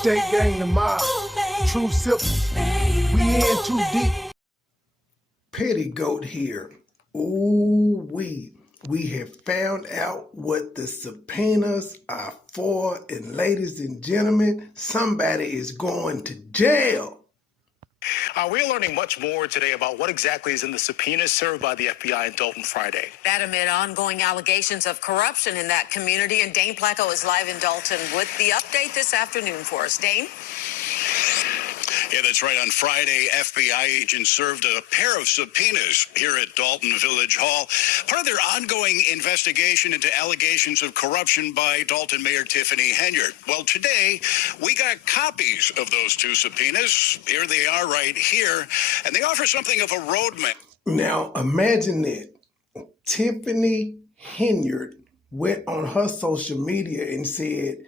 State gang the mob, true simple. We in too deep. Pettigoat here. Ooh we have found out what the subpoenas are for, and ladies and gentlemen, somebody is going to jail. We're learning much more today about what exactly is in the subpoenas served by the FBI in Dolton Friday. That amid ongoing allegations of corruption in that community. And Dane Placco is live in Dolton with the update this afternoon for us. Dane? Yeah, that's right. On Friday, FBI agents served a pair of subpoenas here at Dolton Village Hall, part of their ongoing investigation into allegations of corruption by Dolton Mayor Tiffany Henyard. Well, today, we got copies of those two subpoenas. Here they are right here, and they offer something of a roadmap. Now, imagine that. Tiffany Henyard went on her social media and said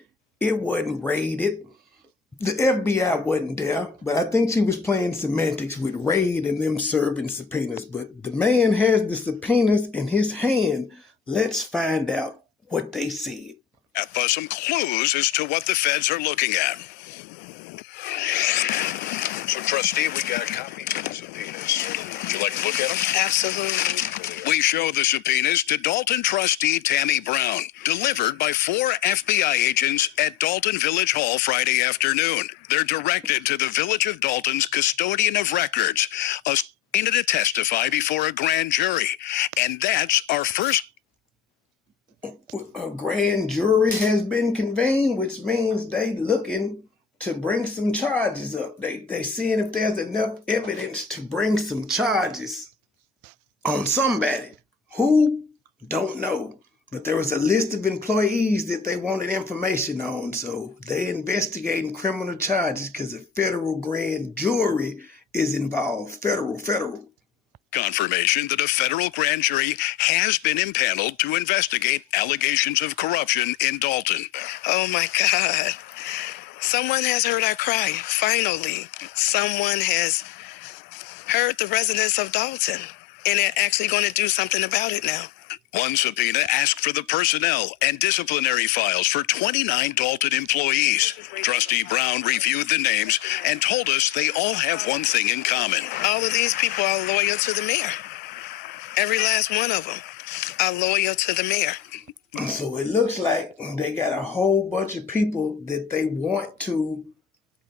it wasn't raided. The FBI wasn't there, but I think she was playing semantics with raid and them serving subpoenas. But the man has the subpoenas in his hand. Let's find out what they said. Some clues as to what the feds are looking at. So, trustee, we got copies of the subpoenas. Would you like to look at them? Absolutely. We show the subpoenas to Dolton trustee Tammy Brown, delivered by 4 FBI agents at Dolton Village Hall Friday afternoon. They're directed to the Village of Dolton's custodian of records, a subpoena to testify before a grand jury. And that's our first. A grand jury has been convened, which means they looking to bring some charges up. They seeing if there's enough evidence to bring some charges on somebody. Who? Don't know. But there was a list of employees that they wanted information on, so they investigating criminal charges because a federal grand jury is involved. Federal. Confirmation that a federal grand jury has been impaneled to investigate allegations of corruption in Dolton. Oh my God. Someone has heard our cry. Finally, someone has heard the residents of Dolton, and they're actually going to do something about it now. One subpoena asked for the personnel and disciplinary files for 29 Dolton employees. Trustee Brown reviewed the names and told us they all have one thing in common. All of these people are loyal to the mayor. Every last one of them are loyal to the mayor. So it looks like they got a whole bunch of people that they want to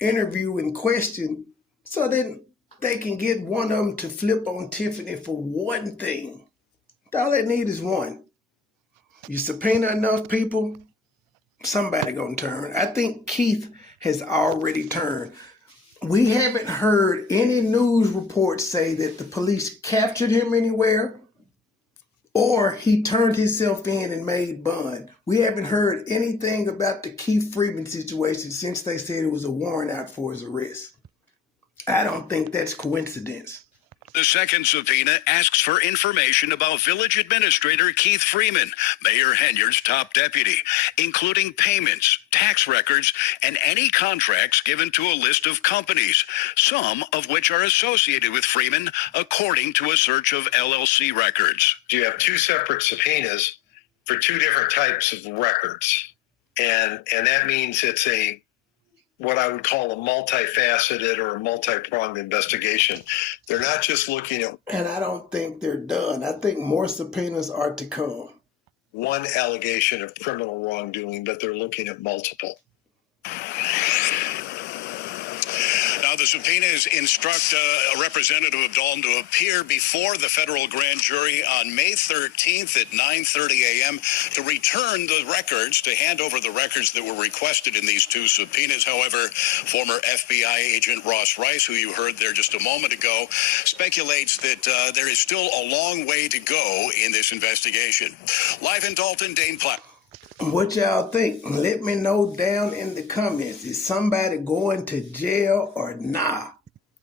interview and question, so then they can get one of them to flip on Tiffany for one thing. All they need is one. You subpoena enough people, somebody gonna turn. I think Keith has already turned. We haven't heard any news reports say that the police captured him anywhere or he turned himself in and made bond. We haven't heard anything about the Keith Freeman situation since they said it was a warrant out for his arrest. I don't think that's coincidence. The second subpoena asks for information about Village Administrator Keith Freeman, Mayor Henyard's top deputy, including payments, tax records, and any contracts given to a list of companies, some of which are associated with Freeman, according to a search of LLC records. You have 2 separate subpoenas for 2 different types of records. And that means it's what I would call a multifaceted or a multi-pronged investigation. They're not just looking at... And I don't think they're done. I think more subpoenas are to come. One allegation of criminal wrongdoing, but they're looking at multiple. Now, the subpoenas instruct a representative of Dolton to appear before the federal grand jury on May 13th at 9:30 a.m. to return the records, to hand over the records that were requested in these 2 subpoenas. However, former FBI agent Ross Rice, who you heard there just a moment ago, speculates that there is still a long way to go in this investigation. Live in Dolton, Dane Placco. What y'all think? Let me know down in the comments. Is somebody going to jail or nah?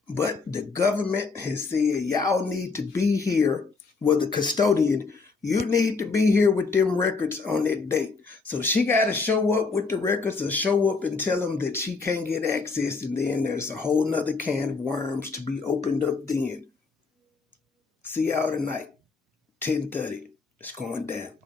But the government has said y'all need to be here. Well, the custodian, you need to be here with them records on that date. So she got to show up with the records or show up and tell them that she can't get access. And then there's a whole nother can of worms to be opened up then. See y'all tonight, 10:30. It's going down.